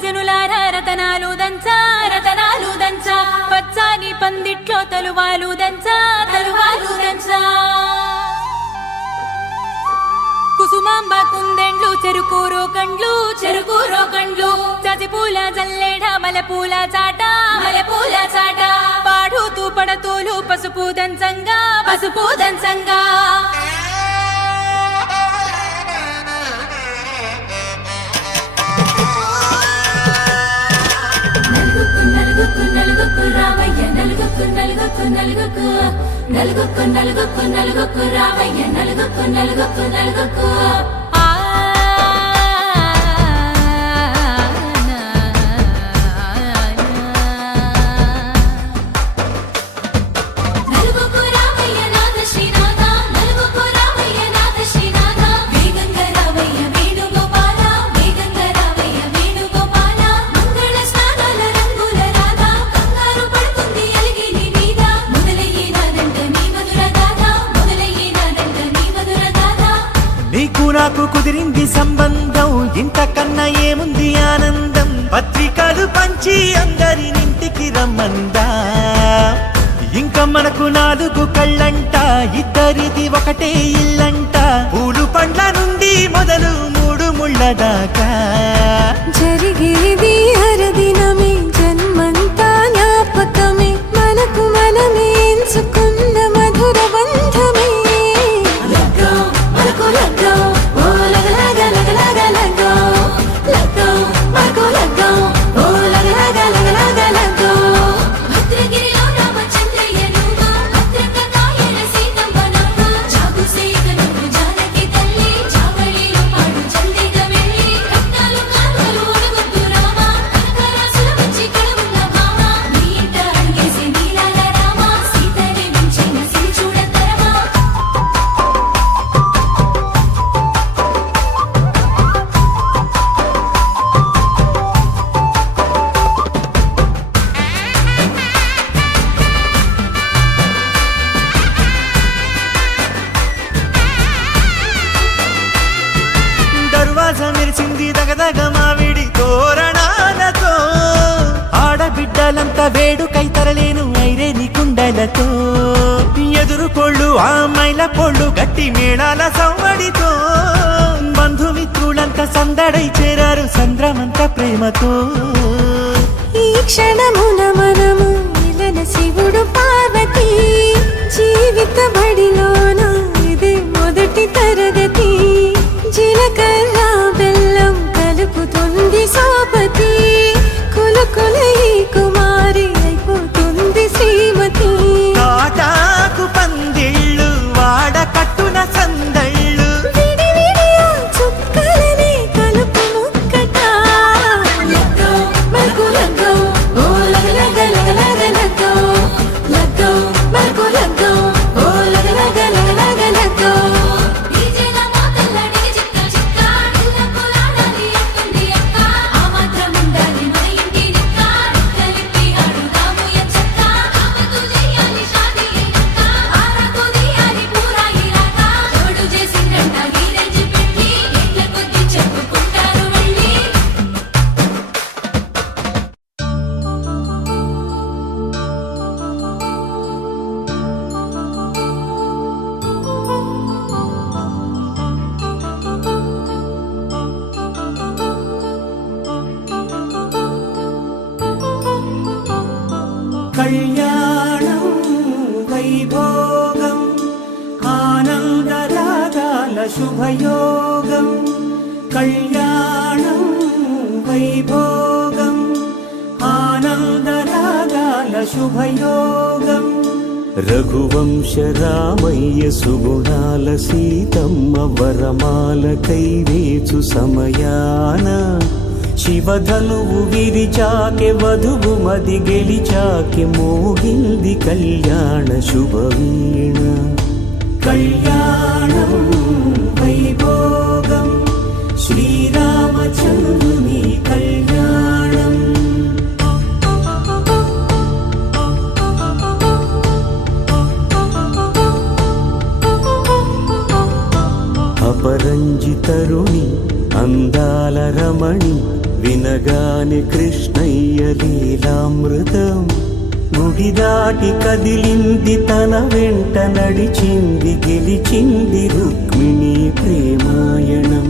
జనులారా రతనాలు దంచా రతనాలు దంచా పచ్చాని పందిట్లో తలువాలు దంచా తలువాలు దంచా కుసుమాంబ కుందెండ్లు చెరుకూరో కండ్లు చజిపూల జల్లేడ మలపూల చాట పాడుతూ పడతూలు పసుపు దంచంగా నలుగుకు రావయ్య నలుగుకు రావయ్య నలుగుకు నాకు కుదిరింది సంబంధం ఇంతకన్నా ఏముంది ఆనందం పత్రికలు పంచి అందరినింటికి రమ్మందా ఇంకా మనకు 4 కళ్ళంట ఇద్దరిది ఒకటే ఇల్లంట పూలు పండ్ల నుండి మొదలు 3 ముళ్ళ దాకా జరిగేది హరదినమే జన్మంతా జ్ఞాపకమే మనకు మనమే ఎంచుకున్న మధుర బంధమే మెరిసింది దగదగ మావిడి తోరణాలతో ఆడబిడ్డలంతా వేడుకై తరలేను ఐరేని కుండలతో ఎదురుకోళ్ళు ఆ మైల పోళ్ళు గట్టి మేళాల సవ్వడితో బంధుమిత్రులంతా సందడై చేరారు సంద్రమంత ప్రేమతో ఈ క్షణమున మనము మిలన శివుడు పార్వతి జీవిత బడిలోన ఇదే మొదటి తరగతి జీలకర్ర బెల్లం కలుపుతుంది సోపతి కులకుల ఈ కుమారి అయిపోతుంది శ్రీమతి తాటాకు పందిళ్ళు వాడ కట్టున సందళ్ళు విడివిడియా చుక్కలనే కలుపు ముక్కట మనకు లగ్గో ఓ లగలగలగలగో లగ్గో మనకు లగ్గో ఓ లగలగలగలగో కళ్యాణం వైభోగం ఆనందరాగాల శుభయోగం కళ్యాణం వైభోగం ఆనందరాగాల శుభయోగం రఘువంశ రామయ్య సుగుణాల సీతమ్మ వరమాల కైవేచు సమయాన శివధనువు విరిచాకె వధువు మది గెలిచాకె మోగింది కళ్యాణ శుభవీణ కళ్యాణం వైభోగం శ్రీరామచంద్రుని కళ్యాణం అపరంజి తరుణి అందాల రమణి వినగానే కృష్ణయ్య లీలామృతం గుడి దాటి కదిలింది తన వెంట నడిచింది గెలిచింది రుక్మిణి ప్రేమాయణం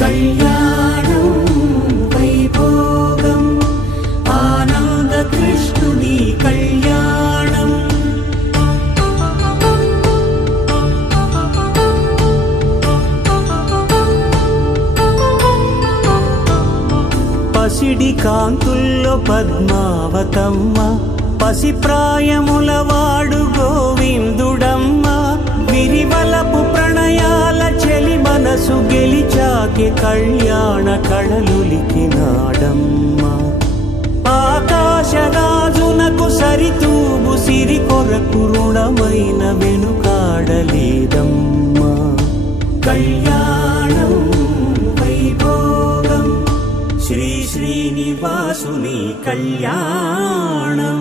కళ్యాణం వైభోగం ఆనంద కృష్ణుని కళ్యాణం పసిడి కాంతుల్లో పద్మావతమ్మ పసి ప్రాయముల వాడు గోవిందుడమ్మ విరివలపు ప్రణయాల చెలి మనసు గెలిచాకే కళ్యాణ కళలులికినాడమ్మ ఆకాశరాజునకు సరితూగు సిరి కొరకు రుణమైన వెనుకాడలేదమ్మా కళ్యాణం వైభోగం శ్రీ శ్రీనివాసుని కళ్యాణం